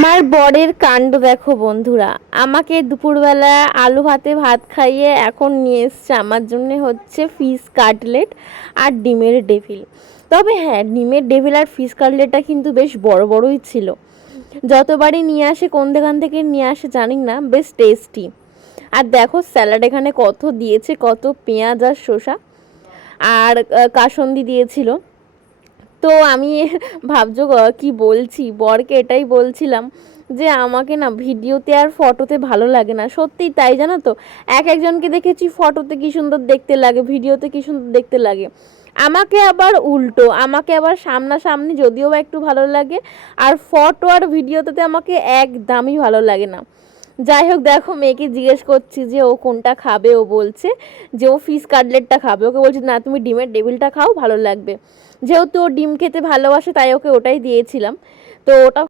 আমার বরের কাণ্ড দেখো বন্ধুরা, আমাকে দুপুরবেলা আলু ভাতে ভাত খাইয়ে এখন নিয়ে এসছে আমার জন্য হচ্ছে ফিশ কাটলেট আর ডিমের ডেভিল। তবে হ্যাঁ, ডিমের ডেভিল আর ফিশ কাটলেটটা কিন্তু বেশ বড় বড়ই ছিল। যতবারই নিয়ে আসে, কোন দোকান থেকে নিয়ে আসে জানি না, বেশ টেস্টি। আর দেখো স্যালাড এখানে কত দিয়েছে, কত পেঁয়াজ আর শসা আর কাসন্দি দিয়েছিল। তো আমি ভাবছো কি বলছি, বরকে এটাই বলছিলাম যে আমাকে না ভিডিওতে আর ফটোতে ভালো লাগে না। সত্যিই তাই, জানো তো। একজনকে দেখেছি ফটোতে কি সুন্দর দেখতে লাগে, ভিডিওতে কি সুন্দর দেখতে লাগে। আমাকে আবার উল্টো, আমাকে আবার সামনাসামনি যদিও বা একটু ভালো লাগে, আর ফটো আর ভিডিওতে আমাকে একদমই ভালো লাগে না। যাই হোক, দেখো মেয়েকে জিজ্ঞেস করছি যে ও কোনটা খাবে। ও বলছে যে ও ফিশ কাটলেটটা খাবে। ওকে বলছি না, তুমি ডিমের ডেভিলটা খাও, ভালো লাগবে। যেহেতু ও ডিম খেতে ভালোবাসে তাই ওকে ওটাই দিয়েছিলাম। তো ওটা